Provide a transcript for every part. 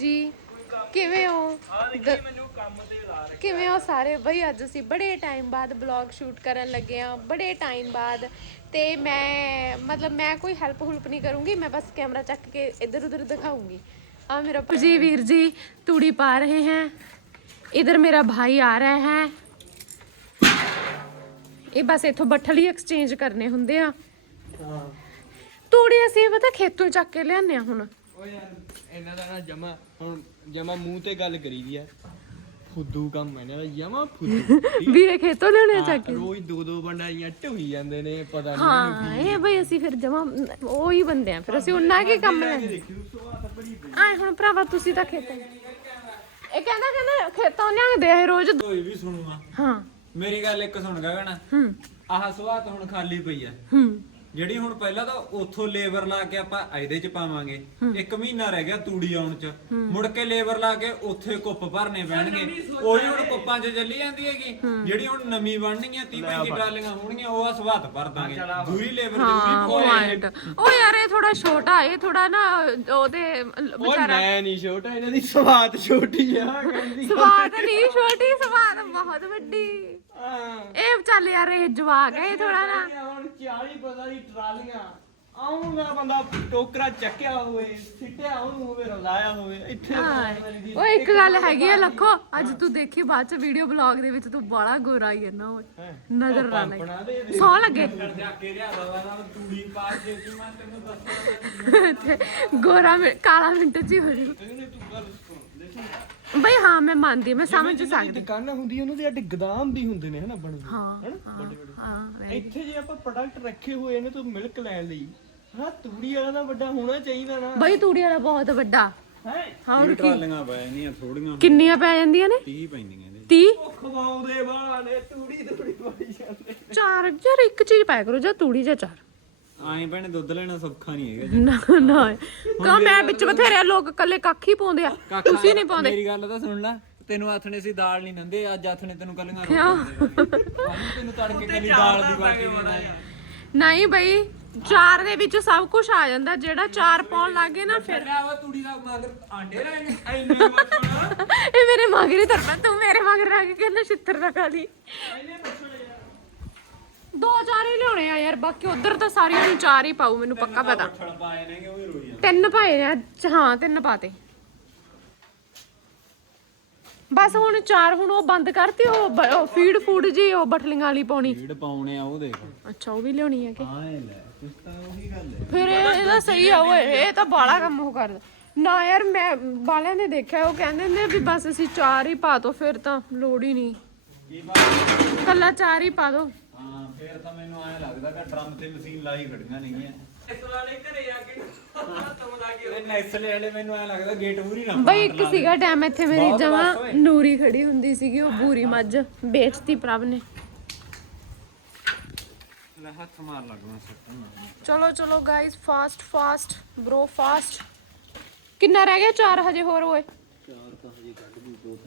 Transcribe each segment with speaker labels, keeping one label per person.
Speaker 1: ਜੀ ਕਿਵੇਂ ਹੋ? ਕਿਵੇਂ ਹੋ ਸਾਰੇ? ਬਈ ਅੱਜ ਅਸੀਂ ਬੜੇ ਟਾਈਮ ਬਾਅਦ ਬਲੌਗ ਸ਼ੂਟ ਕਰਨ ਲੱਗੇ ਆ ਬੜੇ ਟਾਈਮ ਬਾਅਦ। ਤੇ ਮੈਂ ਮਤਲਬ ਮੈਂ ਕੋਈ ਹੈਲਪ ਹੁਲਪ ਨਹੀਂ ਕਰੂੰਗੀ। ਮੈਂ ਬਸ ਕੈਮਰਾ ਚੱਕ ਕੇ ਇੱਧਰ ਉੱਧਰ ਦਿਖਾਉਂਗੀ। ਆ ਮੇਰਾ ਭਾ- ਜੀ ਵੀਰ ਜੀ ਤੂੜੀ ਪਾ ਰਹੇ ਹੈ। ਇੱਧਰ ਮੇਰਾ ਭਾਈ ਆ ਰਿਹਾ ਹੈ। ਇਹ ਬਸ ਇਥੋਂ ਬੱਠਲੀ ਐਕਸਚੇਂਜ ਕਰਨੇ ਹੁੰਦੇ ਆ। ਤੂੜੀ ਅਸੀਂ ਪਤਾ ਖੇਤੋਂ ਚੱਕ ਕੇ ਲਿਆਨੇ ਆ ਹੁਣ।
Speaker 2: ਓ ਯਾਰ ਇਹਨਾਂ ਦਾ ਨਾ ਜਮਾ ਹੁਣ ਜਮਾ ਮੂੰਹ ਤੇ ਗੱਲ ਕਰੀ ਦੀ ਆ। ਫੁੱਦੂ ਕੰਮ ਹੈ ਇਹਨਾਂ ਦਾ ਜਮਾ ਫੁੱਦੂ
Speaker 1: ਵੀਰੇ ਖੇਤੋਂ ਲਿਆਉਣੇ ਆ ਚੱਕ ਕੇ?
Speaker 2: ਰੋਜ਼ ਦੋ ਦੋ ਬੰਡਾਈਆਂ ਢੋਈ ਜਾਂਦੇ ਨੇ ਪਤਾ ਨਹੀਂ
Speaker 1: ਹਾਂ ਇਹ ਬਈ ਅਸੀਂ ਫਿਰ ਜਮਾ ਉਹ ਹੀ ਬੰਦੇ ਆ। ਫਿਰ ਅਸੀਂ ਉਹਨਾਂ ਕੀ ਕੰਮ ਲੈਣੇ
Speaker 2: ਦੇਖਿਓ ਸਵਾਦ ਬੜੀ
Speaker 1: ਆਏ ਹੁਣ ਭਰਾਵਾ ਤੁਸੀਂ ਤਾਂ ਖੇਤੋਂ ਇਹ ਕਹਿੰਦਾ ਕਹਿੰਦਾ ਖੇਤੋਂ ਲਿਆਉਂਦੇ ਆ ਇਹ ਰੋਜ਼।
Speaker 3: ਕੋਈ ਵੀ ਸੁਣੂਗਾ।
Speaker 1: ਹਾਂ।
Speaker 3: ਮੇਰੀ ਗੱਲ ਇੱਕ ਸੁਣ ਗਗਨ।
Speaker 1: ਹੂੰ।
Speaker 3: ਆਹ ਸਵਾਤ ਹੁਣ ਖਾਲੀ ਪਈ ਆ।
Speaker 1: ਹੂੰ।
Speaker 3: ਜਿਹੜੀ ਹੁਣ ਪਹਿਲਾਂ ਤਾਂ ਉੱਥੋਂ ਲੇਬਰ ਲਾ ਕੇ ਆਪਾਂ ਇਹਦੇ ਚ ਪਾਵਾਂਗੇ ਇੱਕ ਮਹੀਨਾ ਰਹਿ ਗਿਆ ਤੂੜੀ ਆਉਣ ਚ। ਮੁੜ ਕੇ ਲੇਬਰ ਲਾ ਕੇ ਉੱਥੇ ਕੁੱਪ ਭਰਨੇ ਪੈਣਗੇ। ਉਹੀ ਹੁਣ ਕੁੱਪਾਂ 'ਚ ਚੱਲੀ ਜਾਂਦੀ ਹੈਗੀ। ਜਿਹੜੀ ਹੁਣ ਨਵੀਂ ਬਣਨੀ ਆ 30 35 ਟਰਾਲੀਆਂ ਹੋਣਗੀਆਂ ਉਹ ਆ ਸਵਾਤ ਭਰ ਦਾਂਗੇ। ਦੂਰੀ ਲੇਬਰ
Speaker 1: ਹਾਂ
Speaker 3: ਦੂਰੀ
Speaker 1: ਪੁਆਇੰਟ ਉਹ ਯਾਰ ਇਹ ਥੋੜਾ ਛੋਟਾ ਇਹ ਥੋੜਾ ਨਾ ਉਹਦੇ ਵਿਚਾਰਾ
Speaker 2: ਮੈਂ ਨਹੀਂ ਛੋਟਾ ਇਹਨਾਂ ਦੀ ਸਵਾਦ ਛੋਟੀ ਆ ਕਹਿੰਦੀ।
Speaker 1: ਸਵਾਦ ਨਹੀਂ ਛੋਟੀ ਸਵਾਦ ਬਹੁਤ ਵੱਡੀ।
Speaker 2: ਹਾਂ
Speaker 1: ਇਹ ਚੱਲ ਯਾਰ ਇਹ ਜਵਾਕ ਹੈ ਇਹ ਥੋੜਾ ਨਾ।
Speaker 2: ਹੁਣ 40 ਪਤਾ ਦੀ ਟਰਾਲੀਆਂ। ਆਉਂਗਾ ਬੰਦਾ ਟੋਕਰਾ ਚੱਕਿਆ ਹੋਵੇ ਸਿੱਟਿਆ ਉਹਨੂੰ ਹੋਵੇ ਰਲਾਇਆ ਹੋਵੇ ਇੱਥੇ
Speaker 1: ਉਹ ਇੱਕ ਗੱਲ ਹੈਗੀ ਆ ਲੱਖੋ ਅੱਜ ਤੂੰ ਦੇਖੀ ਬਾਅਦ ਚ ਵੀਡੀਓ ਬਲੌਗ ਦੇ ਵਿੱਚ ਤੂੰ ਬਾਲਾ ਗੋਰਾ ਹੀ ਹੈ ਨਾ ਓਏ। ਨਜ਼ਰ ਨਾ ਲੱਗੇ। ਸੌ ਲੱਗੇ ਗੋਰਾ ਕਾਲਾ ਮਿੰਟ ਚ ਹੀ ਹੋ ਜੂ ਬਈ ਹਾਂ ਮੈਂ ਮੰਨਦੀ ਮੈਂ ਸਮਝ ਸਕਦੀ।
Speaker 2: ਦੁਕਾਨਾਂ ਹੁੰਦੀਆਂ ਉਹਨਾਂ ਦੇ ਅੱਡੇ ਗਦਾਮ ਵੀ ਹੁੰਦੇ ਨੇ ਹਨਾ ਬਣੇ ਹੋਏ।
Speaker 1: ਹਾਂ
Speaker 2: ਹਨਾ?
Speaker 1: ਹਾਂ,
Speaker 2: ਵੱਡੇ ਵੱਡੇ।
Speaker 1: ਹਾਂ
Speaker 2: ਇੱਥੇ ਜੇ ਆਪਾਂ ਪ੍ਰੋਡਕਟ ਰੱਖੇ ਹੋਏ ਨੇ ਤਾਂ ਮਿਲਕ ਲੈਣ ਲਈ ਹਾਂ ਤੂੜੀ ਵਾਲਾ ਤਾਂ ਵੱਡਾ ਹੋਣਾ ਚਾਹੀਦਾ ਨਾ।
Speaker 1: ਬਈ ਤੂੜੀ ਵਾਲਾ ਬਹੁਤ ਵੱਡਾ।
Speaker 2: ਹੈ?
Speaker 1: ਹਾਂ ਹੁਣ ਕੀ
Speaker 3: ਟਰਾਲੀਆਂ ਪੈ ਜਾਂਦੀਆਂ ਥੋੜੀਆਂ
Speaker 1: ਕਿੰਨੀਆਂ ਪੈ ਜਾਂਦੀਆਂ ਨੇ?
Speaker 3: 30 ਪੈਂਦੀਆਂ ਇਹਦੇ
Speaker 1: 30
Speaker 2: ਉਹ ਖਵਾਉਂਦੇ ਬਾਹਰ ਨੇ ਤੂੜੀ ਤੂੜੀ ਪਾਈ ਜਾਂਦੇ।
Speaker 1: ਚਾਰ ਯਾਰ ਇੱਕ ਚੀਜ਼ ਪਾਇਆ ਕਰੋ ਜਾਂ ਤੂੜੀ ਜਾਂ ਚਾਰ।
Speaker 3: ਆਏ ਭੈਣੇ ਦੁੱਧ ਲੈਣਾ ਸੌਖਾ ਨਹੀਂ ਹੈਗਾ
Speaker 1: ਨਾ ਨਾ। ਕਾ ਮੈਂ ਵਿੱਚ ਬਥੇਰੇ ਲੋਕ ਕੱਲੇ ਕੱਖ ਹੀ ਪਾਉਂਦੇ ਆ ਤੁਸੀਂ ਨਹੀਂ ਪਾਉਂਦੇ।
Speaker 3: ਮੇਰੀ ਗੱਲ ਤਾਂ ਸੁਣ ਲੈ ਤੈਨੂੰ ਨੇ ਸੀ ਦਾਲ ਨਹੀਂ ਨੰਦੇ ਅੱਜ ਨੇ ਤੈਨੂੰ ਕੱਲੀਆਂ? ਰੋਟੀਆਂ ਤੈਨੂੰ ਤੜਕੇ ਕੱਲੀ ਦਾਲ ਦੀ ਬਾਟੀ ਨਹੀਂ
Speaker 1: ਨਹੀਂ ਬਈ ਚਾਰ ਦੇ ਵਿੱਚ ਸਭ ਕੁਝ ਆ ਜਾਂਦਾ ਜਿਹੜਾ ਚਾਰ ਪਾਉਣ ਲੱਗੇ ਨਾ ਫਿਰ।
Speaker 3: ਉਹ ਤੂੜੀ ਦਾ ਮਗਰ ਆਂਡੇ ਰਹਿਣੇ ਐਨੇ ਬੱਚਾ
Speaker 1: ਇਹ ਮੇਰੇ ਮਗਰ ਹੀ ਤਰਪਾ ਤੂੰ ਮੇਰੇ ਮਗਰ ਆ ਕੇ ਕਹਿੰਦਾ ਛਿੱਤਰ ਨਾ ਖਾ ਲਈ ਦੋ ਚਾਰ ਹੀ ਲਿਆਉਣੇ ਆ ਯਾਰ ਬਾਕੀ ਉਧਰ ਤਾਂ ਸਾਰੀਆਂ ਨੂੰ ਚਾਰ ਹੀ ਪਾਉ ਮੈਨੂੰ ਪੱਕਾ ਪਤਾ।
Speaker 3: ਛੜ ਪਾਏ ਨੇ ਉਹ ਹੀ ਰੋਈ ਜਾਂਦੇ
Speaker 1: ਤਿੰਨ ਪਾਏ ਹਾਂ ਤਿੰਨ ਪਾਤੇ। ਬਸ ਹੁਣ ਚਾਰ ਹੁਣ ਉਹ ਬੰਦ ਕਰਤੀ ਉਹ ਫੀਡ ਫੂਡ ਜੀ ਉਹ ਬਟਲੀਆਂ ਵਾਲੀ ਪਾਉਣੀ।
Speaker 3: ਢੀੜ ਪਾਉਣੇ ਆ ਉਹ ਦੇਖ।
Speaker 1: ਅੱਛਾ ਉਹ ਵੀ ਲਿਆਉਣੀ ਹੈ ਕਿ?
Speaker 3: ਆਏ ਲੈ ਕੁਛ ਤਾਂ ਉਹੀ ਗੱਲ ਹੈ।
Speaker 1: ਫਿਰ ਇਹ- ਇਹਦਾ ਸਹੀ ਆ ਓਏ ਇਹ ਤਾਂ ਬਾਲਾ ਕੰਮ ਉਹ ਕਰਦਾ। ਨਾ ਯਾਰ ਮੈਂ ਬਾਲਿਆਂ ਨੇ ਦੇਖਿਆ ਉਹ ਕਹਿੰਦੇ ਨੇ ਵੀ ਬਸ ਅਸੀਂ ਚਾਰ ਹੀ ਪਾ ਦੋ ਫਿਰ ਤਾਂ ਲੋੜ ਹੀ ਨਹੀਂ।
Speaker 3: ਕੀ ਬਾਤ
Speaker 1: ਕੱਲਾ ਚਾਰ ਹੀ ਪਾ ਦੋ।
Speaker 3: ਫੇਰ ਤਾਂ ਮੈਨੂੰ ਐ ਲੱਗਦਾ ਕਿ ਡਰਮ ਤੇ ਮਸ਼ੀਨ ਲਾਈ ਖੜੀਆਂ ਨੇਗੀਆਂ।
Speaker 2: ਇਸ ਵਾਲੇ ਘਰੇ ਜਾ ਕੇ ਤੁਮ ਲਾ ਕੇ
Speaker 3: ਇਹ ਨੈਸਲੇ ਵਾਲੇ ਮੈਨੂੰ ਐ ਲੱਗਦਾ ਗੇਟ ਪੂਰੀ ਨਾ
Speaker 1: ਬਈ ਇੱਕ ਸੀਗਾ ਟਾਈਮ ਇੱਥੇ ਮੇਰੀ
Speaker 3: ਬਹੁਤ
Speaker 1: ਜਮਾ
Speaker 3: ਬਸ ਓਏ।
Speaker 1: ਨੂਰੀ ਖੜੀ ਹੁੰਦੀ ਸੀਗੀ ਉਹ ਬੂਰੀ ਮੱਝ ਵੇਚਤੀ ਪ੍ਰਭ ਨੇ।
Speaker 3: ਲੈ ਹੱਥ ਮਾਰ ਲੱਗਣਾ ਸੱਟਣ
Speaker 1: ਚਲੋ ਚਲੋ guys fast fast bro fast ਕਿੰਨਾ ਰਹਿ ਗਿਆ? ਚਾਰ ਹਜੇ ਹੋਰ ਓਏ।
Speaker 3: ਚਾਰ ਤਾਂ ਹਜੇ ਕੱਢ ਦੂ ਦੋ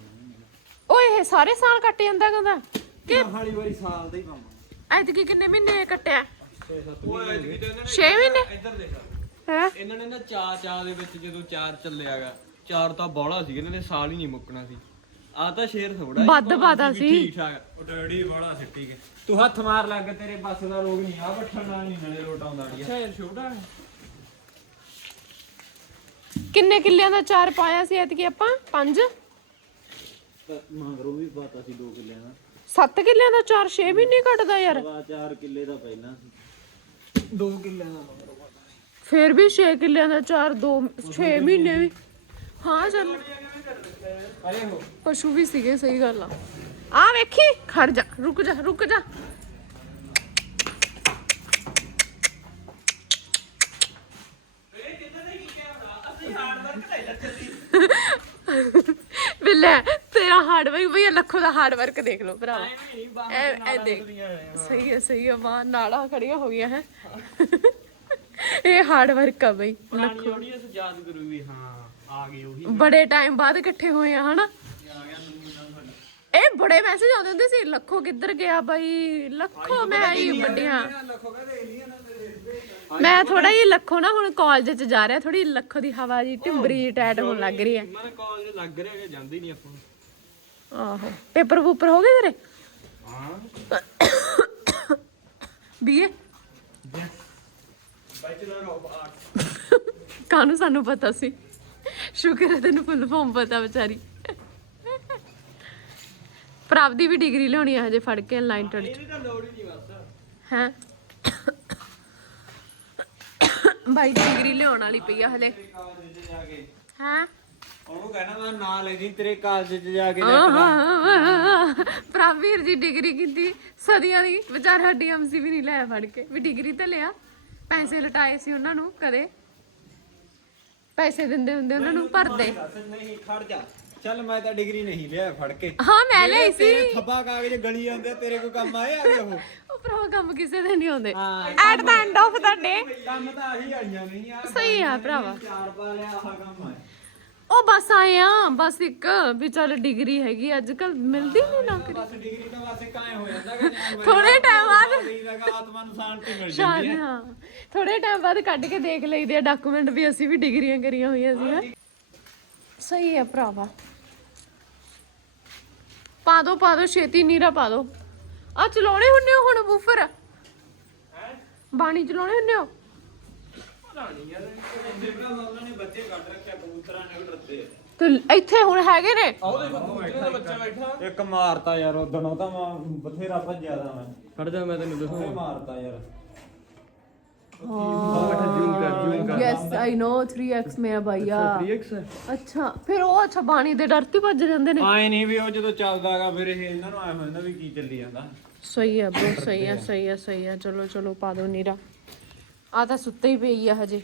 Speaker 1: ਓਏ ਇਹ ਸਾਰੇ ਸਾਲ ਕੱਟ ਜਾਂਦਾ ਕਹਿੰਦਾ। ਕਿ
Speaker 3: ਹਾਲੀ ਵਾਰੀ ਸਾਲ ਦਾ ਹੀ ਪਾਵਾਂ
Speaker 1: ਐਤਕੀ ਕਿੰਨੇ ਮਹੀਨੇ ਕੱਟਿਆ?
Speaker 3: 6-7
Speaker 2: ਉਹ ਐਤਕੀ ਤਾਂ ਇਹਨਾਂ ਨੇ
Speaker 1: 6 ਮਹੀਨੇ?
Speaker 2: ਇੱਧਰ ਦੇਖ
Speaker 1: ਹੈ?
Speaker 2: ਇਹਨਾਂ ਨੇ ਨਾ ਚਾਰ ਚਾਰ ਦੇ ਵਿੱਚ ਜਦੋਂ ਚਾਰ ਚੱਲਿਆਗਾ ਚਾਰ ਤਾਂ ਬੌਲਾ ਸੀ ਇਹਨਾਂ ਨੇ ਸਾਲ ਹੀ ਨਹੀਂ ਮੁੱਕਣਾ ਸੀ। ਆ ਤਾਂ ਸ਼ੇਰ ਥੋੜਾ
Speaker 1: ਵੱਧ ਪਾਤਾ ਸੀ।
Speaker 2: ਠੀਕ ਠਾਕ।
Speaker 3: ਉਹ ਡੈਡੀ ਬੜਾ ਸਿੱਟੀ ਕੇ ਤੂੰ ਹੱਥ ਮਾਰ ਲੱਗ ਤੇਰੇ ਬੱਸ ਦਾ ਰੋਗ ਨਹੀਂ ਆ ਬੱਠਣ ਨਾਲ ਨਹੀਂ ਨਾਲੇ ਲੋਟ ਆਉਂਦਾ ਅੜੀਆ
Speaker 2: ਅੱਛਾ ਯਾਰ ਛੋਟਾ ਹੈ।
Speaker 1: ਕਿੰਨੇ ਕਿੱਲਿਆਂ ਦਾ ਚਾਰ ਪਾਇਆ ਸੀ ਐਤਕੀ ਆਪਾਂ? ਪੰਜ?
Speaker 3: ਮੰਗਰੋਂ ਵੀ ਪਤਾ ਸੀ 2 ਕਿੱਲੇ ਦਾ।
Speaker 1: 7 ਕਿੱਲਿਆਂ ਦਾ ਚਾਰ 6 ਮਹੀਨੇ ਕੱਟਦਾ ਯਾਰ।
Speaker 3: ਸਵਾ 4 ਕਿੱਲੇ ਦਾ ਪਹਿਲਾਂ ਸੀ।
Speaker 2: 2 ਕਿੱਲੇ ਦਾ
Speaker 1: ਫੇਰ ਵੀ 6 ਕਿੱਲਿਆਂ ਦਾ ਚਾਰ 2 6 ਮਹੀਨੇ ਵੀ। ਹਾਂ ਚੱਲ।
Speaker 2: ਅਰੇ ਹੋ।
Speaker 1: ਪਸ਼ੂ ਵੀ ਸੀਗੇ ਸਹੀ ਗੱਲ ਆ। ਆ ਵੇਖੀ ਖੜ ਜਾ ਰੁਕ ਜਾ ਰੁਕ ਜਾ। ਬਿੱਲੇ ਤੇਰਾ ਹਾਰਡ ਵਰਕ ਭਈਆ ਲੱਖੋ ਦਾ ਹਾਰਡ ਵਰਕ ਦੇਖ ਲਓ ਭਰਾ ਇਹ ਇਹ ਦੇਖ। ਸਹੀ ਹੈ ਸਹੀ ਹੈ ਮਾਂ ਨਾੜਾ ਖੜੀਆਂ ਹੋ ਗਈਆਂ ਹੈ। ਇਹ ਹਾਰਡ ਵਰਕ ਆ ਬਈ
Speaker 2: ਆਡੀਅנס ਯਾਦ ਹਾਂ ਆ ਉਹੀ।
Speaker 1: ਬੜੇ ਟਾਈਮ ਬਾਅਦ ਇਕੱਠੇ ਹੋਏ ਆ ਹਨਾ? ਇਹ ਬੜੇ ਮੈਸੇਜ ਆਉਂਦੇ ਹੁੰਦੇ ਸੀ ਲੱਖੋ ਕਿੱਧਰ ਗਿਆ ਬਾਈ? ਲੱਖੋ ਮੈਂ ਆਈ ਵੱਡੀਆਂ। ਮੈਂ ਥੋੜਾ ਜਿਹਾ ਲੱਖੋ ਨਾ ਹੁਣ ਕਾਲਜ ਚ ਜਾ ਰਿਹਾ ਥੋੜੀ ਲੱਖੋ ਦੀ ਹਵਾ ਜੀ ਟਿੰਬਰੀ ਟੈਟ ਹੋਣ ਲੱਗ ਰਹੀ ਹੈ।
Speaker 2: ਮੈਂ ਕਾਲਜ ਲੱਗ ਰਿਹਾ ਕਿ ਜਾਂਦੇ ਨਹੀਂ ਆਪਾਂ।
Speaker 1: ਆਹੋ। ਪੇਪਰ ਪੂਪਰ ਹੋ ਗਏ ਤੇਰੇ?
Speaker 2: ਹਾਂ
Speaker 1: ਬੀਏ?
Speaker 2: ਬੈਚਲਰ ਆਫ ਆਰਟ
Speaker 1: ਕਾਨੂੰ ਸਾਨੂੰ ਪਤਾ ਸੀ? ਸ਼ੁਕਰ ਹੈ ਤੈਨੂੰ ਫੁੱਲ ਫਾਰਮ ਪਤਾ ਵਿਚਾਰੀ। ਪ੍ਰਾਪ ਦੀ ਵੀ ਡਿਗਰੀ ਲਿਆਉਣੀ ਹੈ ਹਜੇ ਫੜ ਕੇ ਲਾਈਨ ਟੜ
Speaker 2: ਹੈ?
Speaker 1: ਬਾਈ ਡਿਗਰੀ ਲਿਆਉਣ ਵਾਲੀ ਪਈ ਆ ਹਲੇ।
Speaker 3: ਕਾਲਜ ਉਹਨੂੰ ਕਹਿਣਾ ਮੈਂ ਨਾਂ ਲੈ ਜੀ ਤੇਰੇ ਕਾਲਜ 'ਚ ਜਾ ਕੇ
Speaker 1: ਪ੍ਰਾਵੀਰ ਜੀ ਡਿਗਰੀ ਕੀਤੀ ਸਦੀਆਂ ਦੀ ਵਿਚਾਰਾ ਡੀਐਮਸੀ ਵੀ ਨਹੀਂ ਲਿਆ ਫੜ ਕੇ। ਵੀ ਡਿਗਰੀ ਤਾਂ ਲਿਆ। ਪੈਸੇ ਲਟਾਏ ਸੀ ਉਹਨਾਂ ਨੂੰ ਕਦੇ। ਪੈਸੇ ਦਿੰਦੇ ਹੁੰਦੇ ਉਹਨਾਂ ਨੂੰ ਭਰਦੇ।
Speaker 3: ਨਹੀਂ ਖੜ ਜਾ। ਚੱਲ ਮੈਂ ਤਾਂ ਡਿਗਰੀ ਨਹੀਂ ਲਿਆ ਫੜ ਕੇ।
Speaker 1: ਹਾਂ ਮੈਂ ਲਈ ਸੀ।
Speaker 3: ਤੇਰੇ ਥੱਬਾ ਕਾਗਜ਼ ਗਲੀ ਜਾਂਦੇ ਆ, ਤੇਰੇ ਕੋਈ ਕੰਮ ਆਏ ਆਗੇ ਉਹ?
Speaker 1: ਉਹ ਭਰਾ ਕੰਮ ਕਿਸੇ ਦੇ ਨਹੀਂ ਆਉਂਦੇ।
Speaker 3: ਹਾਂ।
Speaker 1: At the end of the day
Speaker 3: ਕੰਮ ਤਾਂ ਆਹੀ ਆਈਆਂ ਨਹੀਂ ਯਾਰ।
Speaker 1: ਸਹੀ ਆ ਭਰਾਵਾ।
Speaker 3: ਚਾਰ ਪਾ ਲਿਆ ਆਹ ਕੰਮ ਆ।
Speaker 1: ਉਹ ਬਸ ਆਏ ਆ ਬਸ ਇੱਕ ਵੀ ਚੱਲ ਡਿਗਰੀ ਹੈਗੀ ਅੱਜ ਕੱਲ ਮਿਲਦੀ ਨਹੀਂ ਨੌਕਰੀ।
Speaker 3: ਬਸ ਡਿਗਰੀ ਤਾਂ ਬਸ ਕਾਇ ਹੋ ਜਾਂਦਾ ਕਿ
Speaker 1: ਥੋੜੇ ਟਾਈਮ ਬਾਅਦ
Speaker 3: ਬਾਅਦ ਆਤਮਾ ਨੂੰ ਸ਼ਾਂਤੀ ਮਿਲ
Speaker 1: ਸ਼ਾਨ
Speaker 3: ਜਾਂਦੀ ਹੈ।
Speaker 1: ਹਾਂ। ਥੋੜੇ ਟਾਈਮ ਬਾਅਦ ਕੱਢ ਕੇ ਦੇਖ ਲਈਦੇ ਆ ਡਾਕੂਮੈਂਟ ਵੀ ਅਸੀਂ ਵੀ ਡਿਗਰੀਆਂ ਕਰੀਆਂ ਹੋਈਆਂ ਸੀ ਹੈਂ। ਸਹੀ ਹੈ ਭਰਾਵਾ। ਪਾ ਦੋ ਪਾ ਦੋ ਛੇਤੀ ਨੀਰਾ ਪਾ ਦੋ। ਆ ਚਲਾਉਣੇ ਹੁੰਨੇ ਹੋ ਹੁਣ ਬੂਫਰ?
Speaker 2: ਹੈ?
Speaker 1: ਬਾਣੀ ਚਲਾਉਣੇ ਹੁੰਨੇ ਹੋ?
Speaker 2: ਨਹੀਂ ਯਾਰ
Speaker 3: ਜਿਹੜਾ ਉਹਨਾਂ ਨੇ ਬੱਚੇ ਕੱਢ ਰੱਖਿਆ ਕਬੂਤਰਾਂ ਨੇ ਉਹ ਡਰਦੇ
Speaker 1: ਤੇ ਇੱਥੇ ਹੁਣ ਹੈਗੇ ਨੇ?
Speaker 2: ਆਓ ਦੇਖੋ ਕਬੂਤਰ ਦਾ ਬੱਚਾ ਬੈਠਾ।
Speaker 3: ਇੱਕ ਮਾਰਤਾ ਯਾਰ ਉਦੋਂ ਉਹ ਤਾਂ ਮੈਂ ਬਥੇਰਾ ਭੱਜਿਆ ਦਾ ਮੈਂ।
Speaker 2: ਖੜ ਜਾ ਮੈਂ ਤੈਨੂੰ
Speaker 3: ਉਹਨੇ ਮਾਰਤਾ ਯਾਰ।
Speaker 1: ਯੈਸ ਆਈ ਨੋ 3x ਮੇਰਾ ਭਈਆ
Speaker 2: 3x
Speaker 1: ਅੱਛਾ ਫਿਰ ਉਹ ਅੱਛਾ ਬਾਣੀ ਦੇ ਡਰ ਤੇ ਭੱਜ ਜਾਂਦੇ ਨੇ।
Speaker 3: ਆਏ ਨਹੀਂ ਵੀ ਉਹ ਜਦੋਂ ਚੱਲਦਾਗਾ ਫਿਰ ਇਹ ਇਹਨਾਂ ਨੂੰ ਆਇਆ ਹੁੰਦਾ ਵੀ ਕੀ ਚੱਲੀ ਜਾਂਦਾ।
Speaker 1: ਸਹੀ ਹੈ ਬ్రో ਸਹੀ ਹੈ ਸਹੀ ਹੈ ਸਹੀ ਹੈ ਚਲੋ ਚਲੋ ਪਾ ਦੋ ਨੀਰਾ। ਆ ਤਾਂ ਸੁੱਤੇ ਹੀ ਪਈ ਆ ਹਜੇ।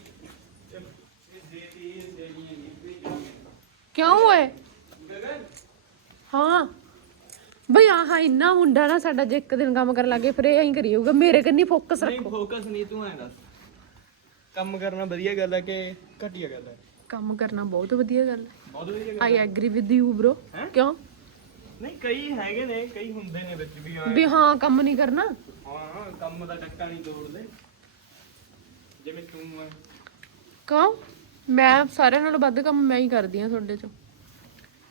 Speaker 1: ਕਿਉਂ ਓਏ? ਹਾਂ। ਬਈ ਆਹ ਇੰਨਾ ਮੁੰਡਾ ਨਾ ਸਾਡਾ ਜੇ ਇੱਕ ਦਿਨ ਕੰਮ ਕਰਨ ਲੱਗੇ ਫਿਰ ਇਹ ਐਂ ਕਰੀ ਜਾਊਗਾ ਮੇਰੇ ਕੰਨੀ ਫੋਕਸ
Speaker 2: ਨਹੀਂ
Speaker 1: ਰੱਖੋ।
Speaker 2: ਫੋਕਸ ਨਹੀਂ ਤੂੰ ਐ ਦੱਸ। ਕੰਮ ਕਰਨਾ ਵਧੀਆ ਗੱਲ ਹੈ ਕਿ ਘਟੀਆ ਗੱਲ ਹੈ?
Speaker 1: ਕੰਮ ਕਰਨਾ ਬਹੁਤ ਵਧੀਆ ਗੱਲ ਹੈ।
Speaker 2: ਬਹੁਤ ਵਧੀਆ ਗੱਲ
Speaker 1: I agree with you bro
Speaker 2: ਹੈਂ?
Speaker 1: ਕਿਉਂ?
Speaker 2: ਨਹੀਂ ਕਈ ਹੈਗੇ ਨੇ ਕਈ ਹੁੰਦੇ ਨੇ ਵਿੱਚ ਵੀ ਹਾਂ
Speaker 1: ਵੀ ਹਾਂ ਕੰਮ ਨਹੀਂ ਕਰਨਾ।
Speaker 2: ਹਾਂ ਕੰਮ ਦਾ ਟੱਕਾ ਨਹੀਂ ਤੋੜਦੇ। ਜਿਵੇਂ ਤੂੰ ਹੈ
Speaker 1: ਕਿਉਂ ਮੈਂ ਸਾਰਿਆਂ ਨਾਲੋਂ ਵੱਧ ਕੰਮ ਮੈਂ ਹੀ ਕਰਦੀ ਆ ਤੁਹਾਡੇ ਚੋਂ।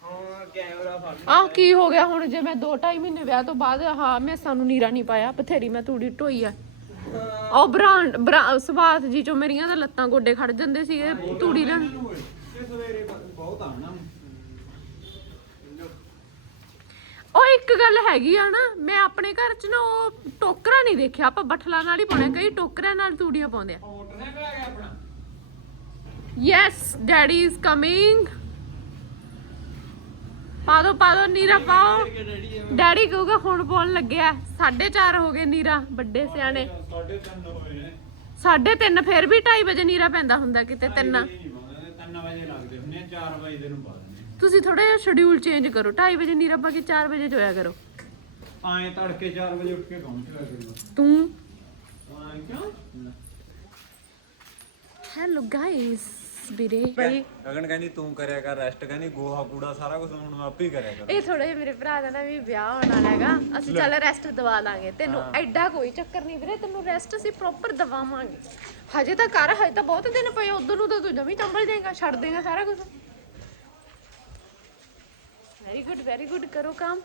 Speaker 2: ਹਾਂ ਕੈਮਰਾ ਫੜ
Speaker 1: ਆਹ ਕੀ ਹੋ ਗਿਆ ਹੁਣ? ਜੇ ਮੈਂ 2.5 ਮਹੀਨੇ ਵਿਆਹ ਤੋਂ ਬਾਅਦ ਹਾਂ ਮੈਂ ਸਾਨੂੰ ਨੀਰਾ ਨਹੀਂ ਪਾਇਆ। ਬਥੇਰੀ ਮੈਂ ਤੂੜੀ ਢੋਈ ਆ। ਉਹ ਬ੍ਰਾਂਡ ਸਵਾਤ ਜੀ ਚੋਂ ਮੇਰੀਆਂ ਤਾਂ ਲੱਤਾਂ ਗੋਡੇ ਖੜ ਜਾਂਦੇ ਸੀਗੇ ਤੂੜੀ ਲੈਣ
Speaker 3: ਤੇ ਸਵੇਰੇ ਬਹੁਤ ਆਣਾ
Speaker 1: ਉਹ ਇੱਕ ਗੱਲ ਹੈਗੀ ਆ ਨਾ ਮੈਂ ਆਪਣੇ ਘਰ 'ਚ ਨਾ ਉਹ ਟੋਕਰਾ ਨਹੀਂ ਦੇਖਿਆ। ਆਪਾਂ ਬਠਲਾ ਨਾਲ ਹੀ ਪਾਉਣੇ ਕਈ ਟੋਕਰਿਆਂ ਨਾਲ ਤੂੜੀਆਂ ਪਾਉਂਦੇ ਆ
Speaker 3: ਮੋਟਰਸਾਈਕਲ ਆ ਗਿਆ ਆਪਣਾ
Speaker 1: ਯੈਸ ਡੈਡੀ ਇਜ਼ ਕਮਿੰਗ ਪਾ ਦੋ ਪਾ ਦੋ ਨੀਰਾ ਪਾਓ। ਡੈਡੀ ਕਹੂਗਾ ਹੁਣ ਪਾਉਣ ਲੱਗਿਆ। 4:30 ਹੋ ਗਏ ਨੀਰਾ ਵੱਡੇ ਸਿਆਣੇ।
Speaker 3: ਸਾਢੇ ਤਿੰਨ ਹੋਏ ਨੇ
Speaker 1: ਸਾਢੇ ਤਿੰਨ ਫਿਰ ਵੀ 2:30 ਵਜੇ ਨੀਰਾ ਪੈਂਦਾ ਹੁੰਦਾ ਕਿਤੇ ਤਿੰਨ।
Speaker 3: ਨਹੀਂ ਪਾਉਂਦੇ, ਤਿੰਨ ਵਜੇ ਲੱਗਦੇ ਹੁੰਦੇ ਆ 4 ਵਜੇ ਦੇ ਨੂੰ ਪਾ ਦਿੰਦੇ
Speaker 1: ਤੁਸੀਂ ਥੋੜਾ ਜਿਹਾ ਸ਼ਡਿਊਲ ਚੇਂਜ ਕਰੋ। 2:30 ਵਜੇ ਨੀਰਾ ਪਾ ਕੇ 4 ਵਜੇ ਜੋਇਆ ਕਰੋ।
Speaker 3: ਆਏ ਤੜਕੇ 4 ਵਜੇ ਉੱਠ ਕੇ ਪਹੁੰਚ ਲਿਆ ਕਰੂੰਗਾ
Speaker 1: ਤੂੰ?
Speaker 3: ਆਏ ਕਿਉਂ?
Speaker 1: ਹੈਲੋ ਗਾਇਸ ਵੀਰੇ। ਬਈ
Speaker 3: ਗਗਨ ਕਹਿੰਦੀ ਤੂੰ ਕਰਿਆ ਕਰ ਰੈਸਟ ਕਹਿੰਦੀ ਗੋਹਾ ਕੂੜਾ ਸਾਰਾ ਕੁਝ ਹੁਣ ਮੈਂ ਆਪੇ ਹੀ ਕਰਿਆ ਕਰ
Speaker 1: ਇਹ ਥੋੜਾ ਜਿਹਾ ਮੇਰੇ ਭਰਾ ਦਾ ਨਾ ਵੀ ਵਿਆਹ ਹੋਣ ਵਾਲਾ ਹੈਗਾ। ਅਸੀਂ ਚੱਲ ਰੈਸਟ ਦਵਾ ਲਾਂਗੇ। ਤੈਨੂੰ ਐਡਾ ਕੋਈ ਚੱਕਰ ਨਹੀਂ ਵੀਰੇ ਤੈਨੂੰ ਰੈਸਟ ਅਸੀਂ ਪ੍ਰੋਪਰ ਦਵਾਵਾਂਗੇ। ਹਜੇ ਤਾਂ ਕਰ ਹਜੇ ਤਾਂ ਬਹੁਤ ਦਿਨ ਪਏ ਉਧਰ ਨੂੰ ਤਾਂ ਤੂੰ ਜਮੀ ਚੰਬਲ ਜਾਏਗਾ ਛੱਡ ਦੇਗਾ ਸਾਰਾ ਕੁਝ ਵੈਰੀ ਗੁੱਡ ਵੈਰੀ ਗੁੱਡ ਕਰੋ ਕੰਮ।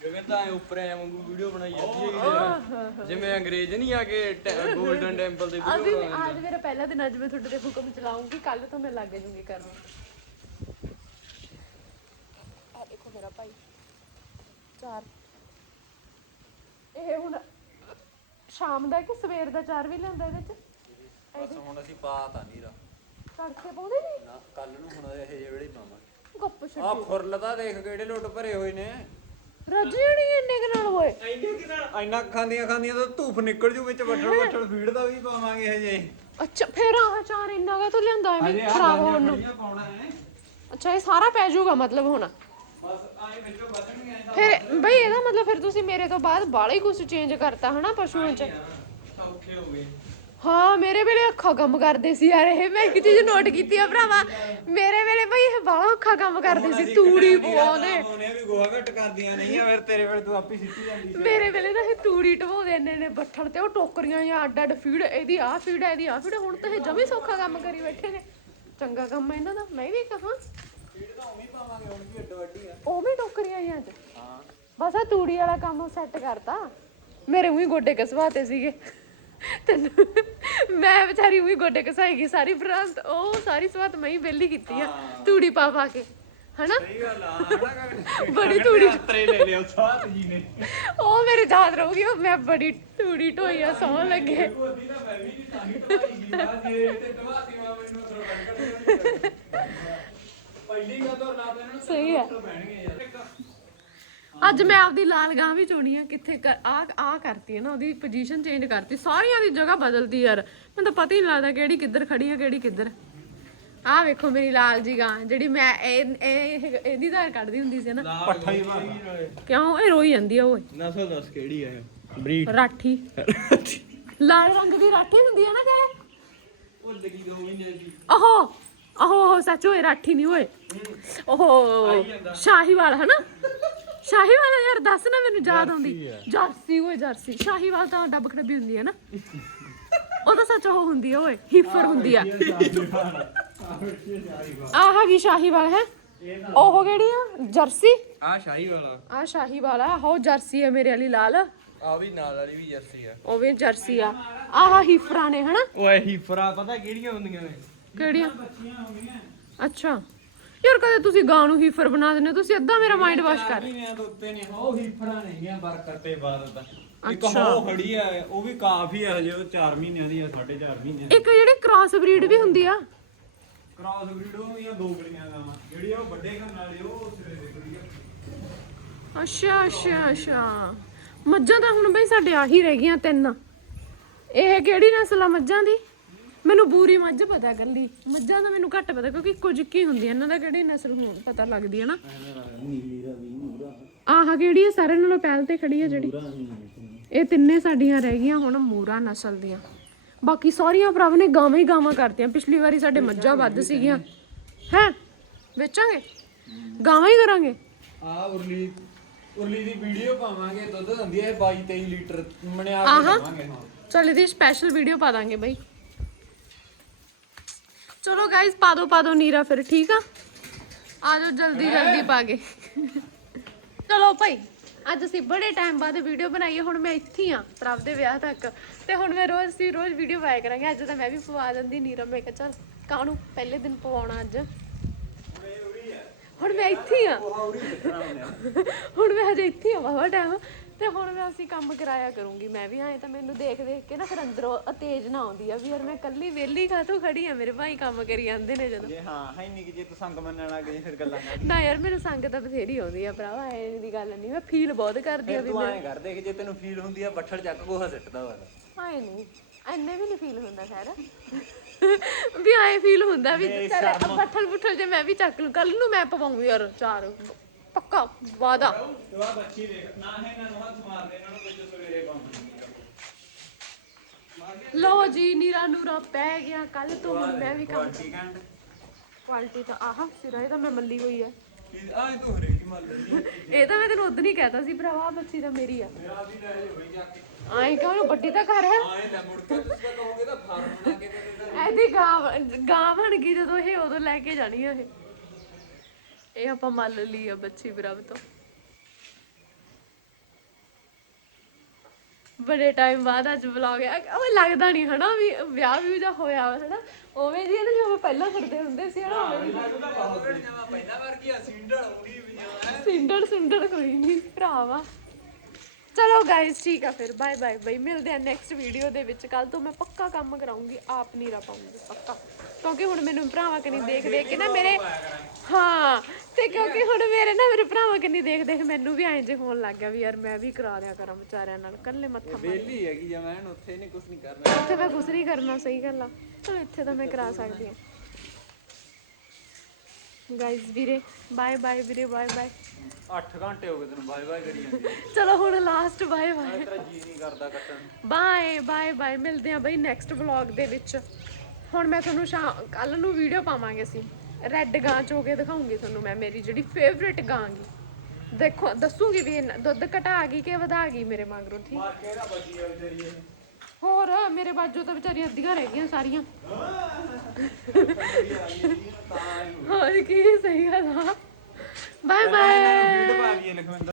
Speaker 2: ਗਗਨ ਤਾਂ ਐਂ ਉੱਪਰ ਆਇਆ ਵਾਂਗੂ ਵੀਡੀਓ ਬਣਾਈ ਜਾਂਦੀ ਹੈ ਜਿਵੇਂ ਅੰਗਰੇਜ਼ ਨਹੀਂ ਆ ਕੇ ਗੋਲਡਨ ਟੈਂਪਲ ਦੇ
Speaker 1: ਅੱਜ ਵੀ ਅੱਜ ਮੇਰਾ ਪਹਿਲਾ ਦਿਨ ਅੱਜ ਮੈਂ ਤੁਹਾਡੇ ਤੇ ਹੁਕਮ ਚਲਾਉਂਗੀ ਕੱਲ ਤੋਂ ਮੈਂ ਲੱਗ ਜੂੰਗੀ ਕਰਨ। ਆ ਦੇਖੋ ਮੇਰਾ ਭਾਈ। ਚਾਰ। ਇਹ ਹੁਣ ਸ਼ਾਮ ਦਾ ਕਿ ਸਵੇਰ ਦਾ ਚਾਰ ਵੀ ਲਿਆਂਦਾ ਇਹਦੇ ਚ?
Speaker 3: ਬਸ ਹੁਣ ਅਸੀਂ ਪਾ ਤਾਂ ਨਹੀਂ ਰਾ।
Speaker 1: ਤੜਕੇ ਪਾਉਂਦੇ ਨਹੀਂ?
Speaker 3: ਨਾ ਕੱਲ ਨੂੰ ਹੁਣ ਇਹ ਜਿਹੇ ਵੇਲੇ ਹੀ ਪਾਵਾਂਗੇ।
Speaker 1: ਗੱਪ
Speaker 3: ਆ ਤਾਂ ਦੇਖ ਕਿਹੜੇ ਲੁੱਟ ਭਰੇ ਹੋਏ ਨੇ।
Speaker 1: ਰੱਜ ਜਣੀ ਇੰਨੇ ਕੁ ਨਾਲ ਹੋਏ?
Speaker 3: ਇੰਨਾ ਖਾਂਦੀਆਂ ਖਾਂਦੀਆਂ ਤਾਂ ਧੂਫ ਨਿਕਲ ਜੂ ਵਿੱਚ ਵੱਟਲ ਵੱਟਲ ਫੀਡ ਦਾ ਵੀ ਪਾਵਾਂਗੇ ਹਜੇ।
Speaker 1: ਅੱਛਾ ਫੇਰ ਆਹ ਚਾਰ ਇੰਨਾ ਕਾ ਤੋਂ ਲਿਆਂਦਾ ਐਵੇਂ
Speaker 3: ਹਜੇ ਆ
Speaker 1: ਖਰਾਬ ਹੋਣ ਨੂੰ।
Speaker 3: ਖੜੀਆਂ ਪਾਉਣਾ ਹੈ
Speaker 1: ਅੱਛਾ ਇਹ ਸਾਰਾ ਪੈ ਜਾਊਗਾ ਮਤਲਬ ਹੁਣ?
Speaker 3: ਬਸ ਆਏ ਵਿੱਚੋਂ ਬਚਣਗੇ ਐਂ ਤਾਂ
Speaker 1: ਫਿਰ ਬਈ ਇਹਦਾ ਮਤਲਬ ਫਿਰ ਤੁਸੀਂ ਮੇਰੇ ਤੋਂ ਬਾਅਦ ਬਾਲਾ ਹੀ ਕੁਝ ਚੇਂਜ ਕਰਤਾ ਹਨਾ ਪਸ਼ੂਆਂ ਚ?
Speaker 2: ਸੌਖੇ ਹੋ ਗਏ।
Speaker 1: ਹਾਂ ਮੇਰੇ ਵੇਲੇ ਅੱਖਾਂ ਕੰਮ ਕਰਦੇ ਸੀ ਯਾਰ ਇਹ। ਮੈਂ ਇੱਕ ਚੀਜ਼ ਨੋਟ ਕੀਤੀ ਆ ਭਰਾਵਾ। ਮੇਰੇ ਵੇਲੇ ਬਈ ਇਹ ਬਾਹਲਾ ਅੱਖਾਂ ਕੰਮ ਕਰਦੇ ਸੀ ਤੂੜੀ ਪਵਾਉਂਦੇ।
Speaker 3: ਉਹਨੇ ਵੀ ਗੋਹਾ ਘਟ ਕਰਦੀਆਂ ਨਹੀਂ ਆ ਫਿਰ ਤੇਰੇ ਵੇਲੇ ਤੂੰ ਆਪੇ ਸਿੱਟੀ ਜਾਂਦੀ
Speaker 1: ਮੇਰੇ ਵੇਲੇ ਤਾਂ ਇਹ ਤੂੜੀ ਢਵਾਉਂਦੇ ਇੰਨੇ ਨੇ ਬੱਠਲ ਤੇ ਉਹ ਟੋਕਰੀਆਂ ਜਾਂ ਅੱਡ ਅੱਡ ਫੀਡ ਇਹਦੀ ਆਹ ਫੀਡ ਇਹਦੀ ਆਹ ਫੀਡ ਹੁਣ ਤਾਂ ਇਹ ਜਮੀ ਸੌਖਾ ਕੰਮ ਕਰੀ ਬੈਠੇ ਨੇ। ਚੰਗਾ ਕੰਮ ਹੈ ਇਹਨਾਂ ਦਾ ਮੈਂ ਵੀ ਕਹਾਂ। ਉਹ ਵੀ ਟੋਕਰੀਆਂ ਜਾਂ ਚ ਬਸ ਆ ਤੂੜੀ ਵਾਲਾ ਕੰਮ ਸੈੱਟ ਕਰਤਾ। ਮੇਰੇ ਉਹੀ ਗੋਡੇ ਕਸਵਾਤੇ ਸੀਗੇ। ਮੈਂ ਵਿਚਾਰੀ ਉਹੀ ਗੋਡੇ ਕਸਾਈਗੀ ਸਾਰੀ ਬਰਾਂਤ ਉਹ ਸਾਰੀ ਸਵਾਤ ਮੈਂ ਹੀ ਬੇਲੀ ਕੀਤੀ ਆ ਤੂੜੀ ਪਾ ਪਾ ਕੇ ਹਨਾ?
Speaker 3: ਸਹੀ ਗੱਲ ਆ ਹਨਾ
Speaker 1: ਬੜੀ ਤੂੜੀ
Speaker 3: ਤਰੇ ਲੈ ਲਿਆ ਸਾਥ ਜੀ ਨੇ।
Speaker 1: ਉਹ ਮੇਰੇ ਯਾਦ ਰਹੂਗੀ ਉਹ ਮੈਂ ਬੜੀ ਟੂੜੀ ਢੋਈ ਆ ਸੌਣ ਲੱਗੇ।
Speaker 3: ਉਹਦੀ ਤਾਂ ਮੈਂ ਵੀ ਨਹੀਂ ਤਾਂ ਹੀ ਟਵਾਈ ਗਿਆ ਜੇ ਤੇ ਟਵਾਤੀ ਮਾ ਮੈਨੂੰ ਥੋੜਾ ਕੱਢ ਪਹਿਲੀ ਗੱਲ ਤਾਂ ਨਾ ਇਹਨਾਂ ਨੂੰ
Speaker 1: ਸਹੀ
Speaker 3: ਬਹਿਣਗੇ ਯਾਰ।
Speaker 1: ਅੱਜ ਮੈਂ ਆਪਦੀ ਲਾਲ ਗਾਂ ਵੀ ਚੁਣੀ ਆ ਕਿੱਥੇ ਕਰ- ਆ ਆ ਕਰਤੀ ਹੈ ਨਾ ਉਹਦੀ ਪੋਜੀਸ਼ਨ ਚੇਂਜ ਕਰਤੀ। ਸਾਰੀਆਂ ਦੀ ਜਗ੍ਹਾ ਬਦਲਦੀ ਯਾਰ। ਮੈਨੂੰ ਤਾਂ ਪਤਾ ਹੀ ਨਹੀਂ ਲੱਗਦਾ ਕਿਹੜੀ ਕਿੱਧਰ ਖੜੀ ਹੈ ਕਿਹੜੀ ਕਿੱਧਰ। ਆਹ ਵੇਖੋ ਮੇਰੀ ਲਾਲ ਜੀ ਗਾਂ ਜਿਹੜੀ ਮੈਂ ਇਹ ਇਹ ਇਹਦੀ ਧਾਰ ਕੱਢਦੀ ਹੁੰਦੀ ਸੀ ਨਾ।
Speaker 3: ਪੱਠਾ ਹੀ ਮਾਰਦਾ
Speaker 1: ਕਿਉਂ? ਇਹ ਰੋਈ ਜਾਂਦੀ ਆ ਓਏ।
Speaker 2: ਨਸਲ ਦੱਸ ਕਿਹੜੀ ਹੈ ਬਰੀਡ।
Speaker 1: ਰਾਠੀ। ਲਾਲ ਰੰਗ ਦੀ ਰਾਠੀ ਹੁੰਦੀ ਹੈ ਨਾ ਕਹੇ
Speaker 2: ਉਹ ਲੱਗੀ ਦੋ ਮਹੀਨੇ ਦੀ।
Speaker 1: ਆਹੋ ਆਹੋ ਆਹੋ ਸੱਚ ਓਏ ਰਾਠੀ ਨਹੀਂ ਓਏ। ਓਹੋ ਸ਼ਾਹੀਵਾਲ ਹਨਾ? ਸ਼ਾਹੀਵਾਲ ਯਾਰ ਦੱਸ ਨਾ ਮੈਨੂੰ ਯਾਦ ਆਉਂਦੀ। ਜਰਸੀ ਓਏ ਜਰਸੀ। ਸ਼ਾਹੀਵਾਲ ਤਾਂ ਡੱਬ ਖੜੱਬੀ ਹੁੰਦੀ ਹੈ ਨਾ। ਉਹ ਤਾਂ ਸੱਚ ਉਹ ਹੁੰਦੀ ਓਏ ਹੀਫਰ ਹੁੰਦੀ ਆ। ਆਹ ਹੈਗੀ ਸ਼ਾਹੀਵਾਲ ਹੈ? ਉਹ ਕਿਹੜੀ ਆ? ਜਰਸੀ?
Speaker 2: ਆ ਸ਼ਾਹੀ ਵਾਲਾ
Speaker 1: ਆ ਸ਼ਾਹੀਵਾਲ ਆ ਉਹ ਜਰਸੀ ਆ ਮੇਰੇ ਵਾਲੀ ਲਾਲ।
Speaker 2: ਆ ਵੀ ਨਾਲ ਵਾਲੀ ਵੀ ਜਰਸੀ ਆ।
Speaker 1: ਉਹ ਵੀ ਜਰਸੀ ਆ। ਆਹ ਹੀਫਰਾਂ ਨੇ ਹਨਾ?
Speaker 2: ਓਏ ਹੀਫਰਾ ਪਤਾ ਕਿਹੜੀਆਂ ਹੁੰਦੀਆਂ ਨੇ?
Speaker 1: ਕਿਹੜੀਆਂ? ਅੱਛਾ। ਯਾਰ ਕਦੇ ਤੁਸੀਂ ਗਾਂ ਨੂੰ ਹੀਫਰ ਬਣਾ ਦਿੰਦੇ ਹੋ ਤੁਸੀਂ ਅੱਧਾ ਮੇਰਾ ਮਾਈਂਡ ਵਾਸ਼ ਕਰ
Speaker 3: ਮਹੀਨਿਆਂ ਤੋਂ ਉੱਤੇ ਨਹੀਂ ਉਹ ਹੀਫਰਾਂ ਨਹੀਂ ਗਿਆ ਵਰਕਰ ਤੇ ਬਾਅਦ ਦਾ। ਇੱਕ
Speaker 1: ਅੱਛਾ।
Speaker 3: ਉਹ ਖੜੀ ਆ ਉਹ ਵੀ ਕਾਫੀ ਆ ਹਜੇ ਉਹ 4 ਮਹੀਨਿਆਂ ਦੀ ਆ 4.5 ਮਹੀਨਿਆਂ
Speaker 1: ਇੱਕ ਜਿਹੜੀ ਕ੍ਰਾਸ ਬਰੀਡ ਵੀ ਹੁੰਦੀ ਆ।
Speaker 3: ਕ੍ਰਾਸ ਬਰੀਡ ਉਹ ਦੀਆਂ ਦੋ ਗਲੀਆਂ ਗਾਵਾਂ ਜਿਹੜੀ ਉਹ ਵੱਡੇ ਘਰ ਵਾਲੀ ਉਹ ਸਿਰੇ ਦੇ ਕੁੜੀ ਆ।
Speaker 1: ਅੱਛਾ ਅੱਛਾ ਅੱਛਾ। ਮੱਝਾਂ ਤਾਂ ਹੁਣ ਬਈ ਸਾਡੇ ਆਹੀ ਰਹਿ ਗਈਆਂ ਤਿੰਨ। ਇਹ ਕਿਹੜੀ ਨਸਲ ਆ ਮੱਝਾਂ ਦੀ? ਮੈਨੂੰ ਬੂਰੀ ਮੱਝ ਪਤਾ ਗੱਲੀ ਮੱਝਾਂ ਦਾ ਮੈਨੂੰ ਘੱਟ ਪਤਾ ਕਿਉਂਕਿ ਕੁਝ ਕੀ ਹੁੰਦੀ ਇਹਨਾਂ ਦਾ ਕਿਹੜੀ ਨਸਲ ਹੁਣ ਪਤਾ ਲੱਗਦੀ ਹੈ ਨਾ। ਆਹ ਕਿਹੜੀ ਆ? ਸਾਰਿਆਂ ਨਾਲੋਂ ਪਹਿਲ ਤੇ ਖੜੀ ਆ ਜਿਹੜੀ। ਇਹ ਤਿੰਨੇ ਸਾਡੀਆਂ ਰਹਿ ਗਈਆਂ ਹੁਣ ਮੂਰਾ ਨਸਲ ਦੀਆਂ। ਬਾਕੀ ਸਾਰੀਆਂ ਭਰਾਵਾਂ ਨੇ ਗਾਵਾਂ ਹੀ ਗਾਵਾਂ ਕਰਤੀਆਂ। ਪਿਛਲੀ ਵਾਰੀ ਸਾਡੇ ਮੱਝਾਂ ਵੱਧ ਸੀਗੀਆਂ। ਹੈ? ਵੇਚਾਂਗੇ? ਗਾਵਾਂ ਹੀ ਕਰਾਂਗੇ?
Speaker 3: ਆ ਉਰਲੀ ਉਰਲੀ ਦੀ ਵੀਡੀਓ ਪਾਵਾਂਗੇ ਦੁੱਧ ਦਿੰਦੀ ਹੈ 22 23 ਲੀਟਰ ਮਣਿਆ
Speaker 1: ਆਹਾ।
Speaker 3: ਕੇ ਦਵਾਂਗੇ। ਹਾਂ
Speaker 1: ਚਲ ਇਹਦੀ ਸਪੈਸ਼ਲ ਵੀਡੀਓ ਪਾ ਦਾਂਗੇ ਬਈ। ਚਲੋ ਗਾਇਸ ਪਾ ਦੋ ਪਾ ਦੋ ਨੀਰਾ ਫਿਰ, ਠੀਕ ਆ? ਆ ਜਾਓ, ਜਲਦੀ ਜਲਦੀ ਪਾ ਕੇ। ਚਲੋ ਭਾਈ, ਅੱਜ ਅਸੀਂ ਬੜੇ ਟਾਈਮ ਬਾਅਦ ਵੀਡੀਓ ਬਣਾਈ ਹੈ ਹੁਣ ਮੈਂ ਇੱਥੇ ਹੀ ਆ, ਪ੍ਰਭ ਦੇ ਵਿਆਹ ਤੱਕ। ਤੇ ਹੁਣ ਮੈਂ ਰੋਜ਼ ਸੀ ਰੋਜ਼ ਵੀਡੀਓ ਪਾਇਆ ਕਰਾਂਗੇ। ਅੱਜ ਤਾਂ ਮੈਂ ਵੀ ਪਵਾ ਦਿੰਦੀ ਨੀਰਾ। ਮੈਂ ਕਿਹਾ ਚੱਲ, ਕਾਹਨੂੰ ਪਹਿਲੇ ਦਿਨ ਪਵਾਉਣਾ ਅੱਜ? ਹੁਣ ਮੈਂ ਇੱਥੇ ਹੀ ਆ। ਹੁਣ ਮੈਂ ਹਜੇ ਇੱਥੇ ਹੀ ਆ ਬਾਬਾ ਟਾਈਮ ਤੇ ਹੁਣ ਮੈਂ ਅਸੀਂ ਕੰਮ ਕਰਾਇਆ ਕਰੂੰਗੀ। ਮੈਂ ਵੀ ਆਏ ਤਾਂ ਮੈਨੂੰ ਦੇਖ ਦੇਖ ਕੇ ਨਾ ਫਿਰ ਅੰਦਰੋਂ ਤੇਜ਼ ਨਾ ਆਉਂਦੀ ਆ ਵੀ ਯਾਰ ਮੈਂ ਕੱਲੀ ਵਿਹਲੀ ਖਾਤੋਂ ਖੜੀ ਆ? ਮੇਰੇ ਭਾਈ ਕੰਮ ਕਰੀ ਜਾਂਦੇ ਨੇ ਜਦੋਂ।
Speaker 3: ਜੇ ਹਾਂ ਹੈ ਨਹੀਂ ਕਿ ਜੇ ਤੂੰ ਸੰਗ ਮੰਨਣ ਲੱਗ ਜੇ ਫਿਰ ਗੱਲਾਂ ਕਰ।
Speaker 1: ਨਾ ਯਾਰ ਮੈਨੂੰ ਸੰਗ ਤਾਂ ਬਥੇਰੀ ਆਉਂਦੀ ਆ ਭਰਾਵਾ ਐ ਦੀ ਗੱਲ ਨਹੀਂ ਮੈਂ ਫੀਲ ਬਹੁਤ ਕਰਦੀ ਆ ਵੀ
Speaker 3: ਤੂੰ ਐਂ ਕਰ ਦੇ ਕਿ ਜੇ ਤੈਨੂੰ ਫੀਲ ਹੁੰਦੀ ਆ ਬੱਠਲ ਚੱਕ ਗੋਹਾ ਸਿੱਟਦਾ ਵਾ।
Speaker 1: ਆਏ ਨਹੀਂ ਐਨੇ ਵੀ ਨਹੀਂ ਫੀਲ ਹੁੰਦਾ ਖੈਰ। ਵੀ ਆਏ ਫੀਲ ਹੁੰਦਾ ਵੀ ਬੱਠਲ ਬੁੱਠਲ ਜੇ ਮੈਂ ਵੀ ਚੱਕ ਲੂ ਕੱਲ ਨੂੰ ਮੈਂ ਪਵਾਉਂ ਯਾਰ ਚਾਰ। ਪੱਕਾ ਵਾਦਾ
Speaker 3: ਤੂੰ ਆ ਬੱਚੀ ਦੇਖ ਨਾ ਹੈ ਇਹਨਾਂ ਨੂੰ ਹੱਥ ਮਾਰਦੇ ਇਹਨਾਂ ਨੂੰ ਵਿੱਚ ਸਵੇਰੇ ਕੰਮ
Speaker 1: ਲਓ ਜੀ ਨੀਰਾ ਨੂਰਾ ਪੈ ਗਿਆ ਕੱਲ ਤੋਂ ਹੁਣ ਮੈਂ ਵੀ ਕੰਮ
Speaker 3: ਠੀਕ ਹੈ
Speaker 1: ਕੁਆਲਿਟੀ ਤਾਂ ਆਹ ਸਿਰਾ ਇਹਦਾ ਮੈਂ ਮੱਲੀ ਹੋਈ ਹੈ
Speaker 3: ਆਹ ਤੂੰ
Speaker 1: ਇਹ ਤਾਂ ਮੈਂ ਤੈਨੂੰ ਉਦੋਂ ਹੀ ਕਹਿਤਾ ਸੀ ਭਰਾਵਾ ਆਹ ਤਾਂ ਮੇਰੀ ਆ। ਆਏ ਕਿਉਂ ਵੱਡੀ ਤਾਂ ਘਰ ਹੈ
Speaker 3: ਆਏ ਨਾ ਮੁੜ ਕੇ ਤੁਸੀਂ ਤਾਂ ਕਹੋਗੇ ਤਾਂ ਫਾਰਮ ਬਣਾ ਕੇ ਦੇ ਦੇ।
Speaker 1: ਇਹਦੀ ਗਾਂ ਗਾਂ ਬਣ ਗਈ ਜਦੋਂ ਇਹ ਉਦੋਂ ਲੈ ਕੇ ਜਾਣੀ ਆ ਇਹ। ਇਹ ਆਪਾਂ ਮੰਨ ਲਈ ਆ ਬੱਚੀ ਬਰਾਬ ਤੋਂ। ਬੜੇ ਟਾਈਮ ਬਾਅਦ ਅੱਜ ਵਲੌਗ ਆ। ਉਹ ਲੱਗਦਾ ਨਹੀਂ ਹਨਾ ਵੀ ਵਿਆਹ ਵੀ ਜਾ ਹੋਇਆ ਵਾ, ਹਨਾ? ਉਵੇਂ ਜੀ ਨਾ ਜਿਵੇਂ ਪਹਿਲਾਂ ਕਰਦੇ ਹੁੰਦੇ ਸੀ, ਹਨਾ? ਉਵੇਂ
Speaker 3: ਪਹਿਲਾਂ ਵਾਰ ਕੀ ਸਿੰਡਲ ਹੋਣੀ ਵੀ ਆ
Speaker 1: ਸਿੰਡਰ ਕੋਈ ਨਹੀਂ ਭਰਾਵਾ। ਚਲੋ ਗਾਇਸ ਠੀਕ ਆ ਫਿਰ। ਬਾਏ ਬਾਏ ਬਈ। ਮਿਲਦੇ ਆ ਨੈਕਸਟ ਵੀਡੀਓ ਦੇ ਵਿੱਚ। ਕੱਲ ਤੋਂ ਮੈਂ ਪੱਕਾ ਕੰਮ ਕਰਾਉਂਗੀ, ਆਪ ਨਹੀਂ ਰਾ ਪਾਉਂਗੀ, ਪੱਕਾ। ਕਿਉਂਕਿ ਹੁਣ ਮੈਨੂੰ ਭਰਾਵਾਂ ਕਨੀ ਦੇਖ ਦੇਖ ਕੇ ਨਾ ਮੇਰੇ ਹਾਂ ਤੇ ਕਿਉਂਕਿ ਹੁਣ ਮੇਰੇ ਨਾ ਮੇਰੇ ਭਰਾਵਾਂ ਕਨੀ ਦੇਖ ਦੇਖ ਮੈਨੂੰ ਵੀ ਐਂ ਜੇ ਹੋਣ ਲੱਗ ਗਿਆ ਵੀ ਯਾਰ ਮੈਂ ਵੀ ਕਰਾ ਦਿਆ ਕਰਾਂ ਵਿਚਾਰਿਆਂ ਨਾਲ ਕੱਲੇ ਮੱਥਾ
Speaker 2: ਵਿਹਲੀ ਹੈਗੀ ਜਾਂ ਮੈਂ ਉੱਥੇ ਨਹੀਂ ਕੁਝ ਨਹੀਂ ਕਰਨਾ।
Speaker 1: ਇੱਥੇ ਮੈਂ ਕੁਛ ਨਹੀਂ ਕਰਨਾ ਸਹੀ ਗੱਲ ਆ। ਚਲੋ ਇੱਥੇ ਤਾਂ ਮੈਂ ਕਰਾ ਸਕਦੀ ਹਾਂ ਗਾਇਸ ਵੀਰੇ ਬਾਏ ਬਾਏ ਵੀਰੇ ਬਾਏ ਬਾਏ
Speaker 3: 8 ਘੰਟੇ ਹੋ ਗਏ ਤੈਨੂੰ ਬਾਏ ਬਾਏ ਕਰੀ ਜਾਂਦੀ
Speaker 1: ਚਲੋ ਹੁਣ ਲਾਸਟ ਬਾਏ ਬਾਏ
Speaker 3: ਤੇਰਾ ਜੀ ਨਹੀਂ ਕਰਦਾ ਕੱਟਣ।
Speaker 1: ਬਾਏ ਬਾਏ ਬਾਏ ਮਿਲਦੇ ਆ ਬਈ ਨੈਕਸਟ ਵਲੌਗ ਦੇ ਵਿੱਚ। ਹੁਣ ਮੈਂ ਤੁਹਾਨੂੰ ਸ਼ਾਮ ਕੱਲ ਨੂੰ ਵੀਡੀਓ ਪਾਵਾਂਗੇ ਅਸੀਂ। ਰੈੱਡ ਗਾਂ ਚੋ ਕੇ ਦਿਖਾਉਂਗੀ ਤੁਹਾਨੂੰ ਮੈਂ ਮੇਰੀ ਜਿਹੜੀ ਫੇਵਰੇਟ ਗਾਂ ਗੀ। ਦੇਖੋ ਦੱਸੂਗੀ ਵੀ ਇਹਨਾਂ- ਦੁੱਧ ਘਟਾ ਗਈ ਕਿ ਵਧਾ ਗਈ ਮੇਰੇ ਮਗਰੋਂ ਠੀਕ?
Speaker 3: ਮਾਰ ਇਹ?
Speaker 1: ਹੋਰ ਮੇਰੇ ਬਾਜੂ ਤਾਂ ਵਿਚਾਰੀਆਂ ਅੱਧੀਆਂ ਰਹਿ ਗਈਆਂ ਸਾਰੀਆਂ। ਹੋਰ ਕੀ ਸਹੀ ਗੱਲ ਆ। ਬਾਏ ਬਾਏ
Speaker 3: ਵੀਡੀਓ ਪਾ ਗਈ ਲਖਵਿੰਦਰ।